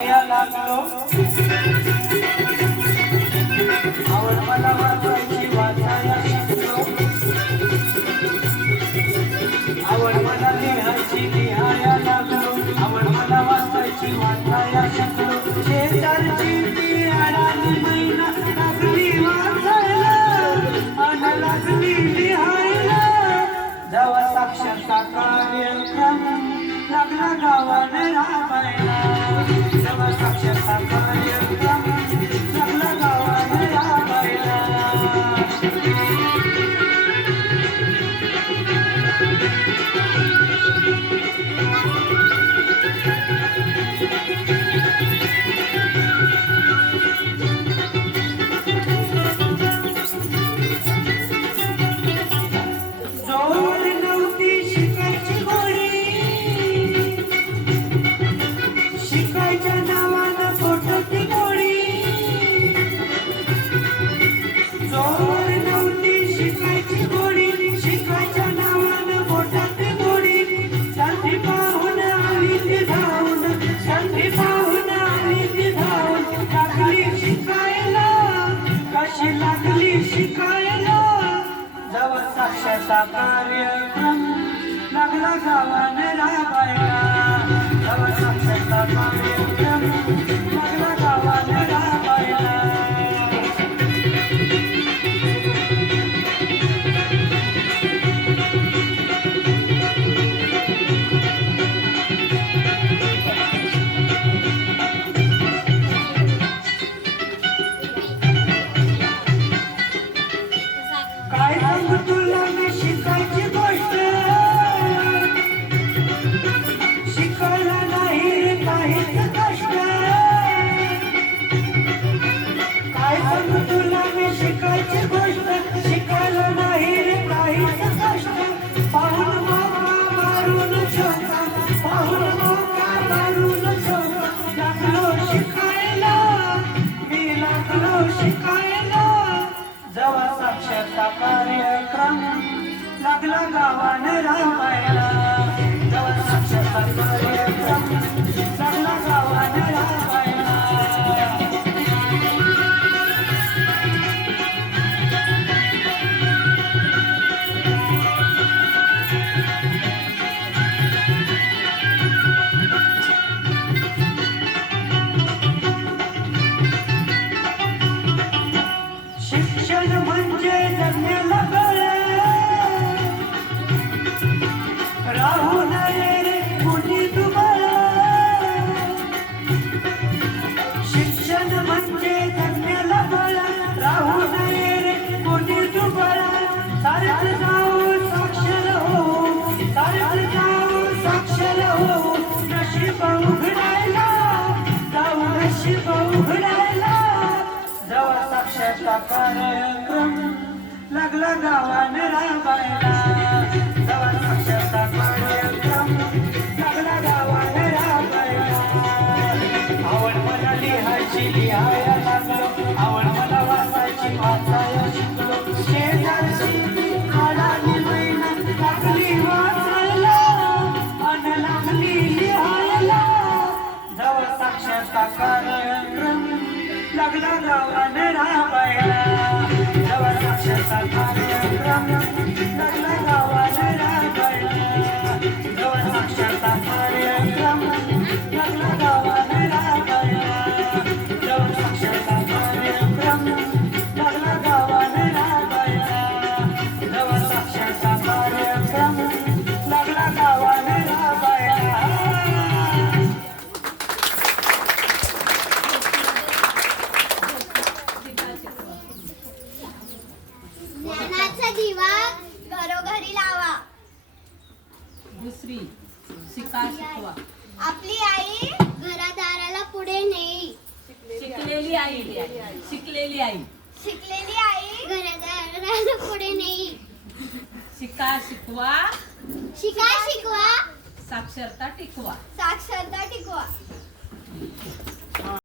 लागलो आवड मला वाचायची वाचायला शिकलो आवड मला लिहायची लिहायला लागलो आवड मला वाचायची वाचायला शिकलो शेजारची ती अडाणी मैना लागली वाचायला आणि लागली लिहायला जेव्हा साक्षरता कार्यक्रम लागला गावाने राबायला जेव्हा साक्षरता कार्यक्रम लागला गावाने राबायला साक्षरता कार्यक्रम लागला गावाने राबायला जेव्हा साक्षरता कार्यक्रम लागला गावाने राबायला काय सांगू तुला मी शिकायची गोष्ट शिकायला नाही रे काहीच कष्ट काय सांगू तुला मी शिकायची गोष्ट शिकायला नाही रे काहीच कष्ट पाहून मोका मारून छोटा पाहून मोका मारून छोटा लागलो शिकायला मी लागलो शिकायला जेव्हा साक्षरता कार्यक्रम लागला गावाने राबायला जेव्हा साक्षरता कार्यक्रम लागला गावाने राबायला शिक्षण म्हणजे जगण्याला बळ राहू नये रे कुणी दुबळ शिक्षण म्हणजे जगण्याला बळ राहू नये रे कुणी दुबळ सारेच जाऊ साक्षर हो सारेच जाऊ साक्षर हो नशीब उघडायला जाऊ नशीब उघडायला जेव्हा साक्षरता कार्यक्रम लागला गावाने राबायला जेव्हा साक्षरता कार्यक्रम लागला गावाने राबायला आवड मला लिहायची लिहायला लागलो आवड मला वाचायची वाचायला शिकलो शेजारची अडाणी मैना लागली वाचायला आणि लागली लिहायला जेव्हा साक्षरता कार्यक्रम लागला गावाने राबायला जेव्हा साक्षरता कार्यक्रम लागला गावाने राबायला जेव्हा साक्षरता कार्यक्रम लागला गावाने राबायला जेव्हा साक्षरता कार्यक्रम लागला गावाने राबायला जेव्हा साक्षरता कार्यक्रम लागला गावाने राबायला ज्ञानाचा दिवा घरोघरी लावा. दुसरी शिका शिकवा. आपली आई घरादाराला पुढे नेई. शिकलेली आई शिकलेली आई शिकलेली आई घरादाराला पुढे नेई. शिका शिकवा शिका शिकवा साक्षरता टिकवा. साक्षरता टिकवा.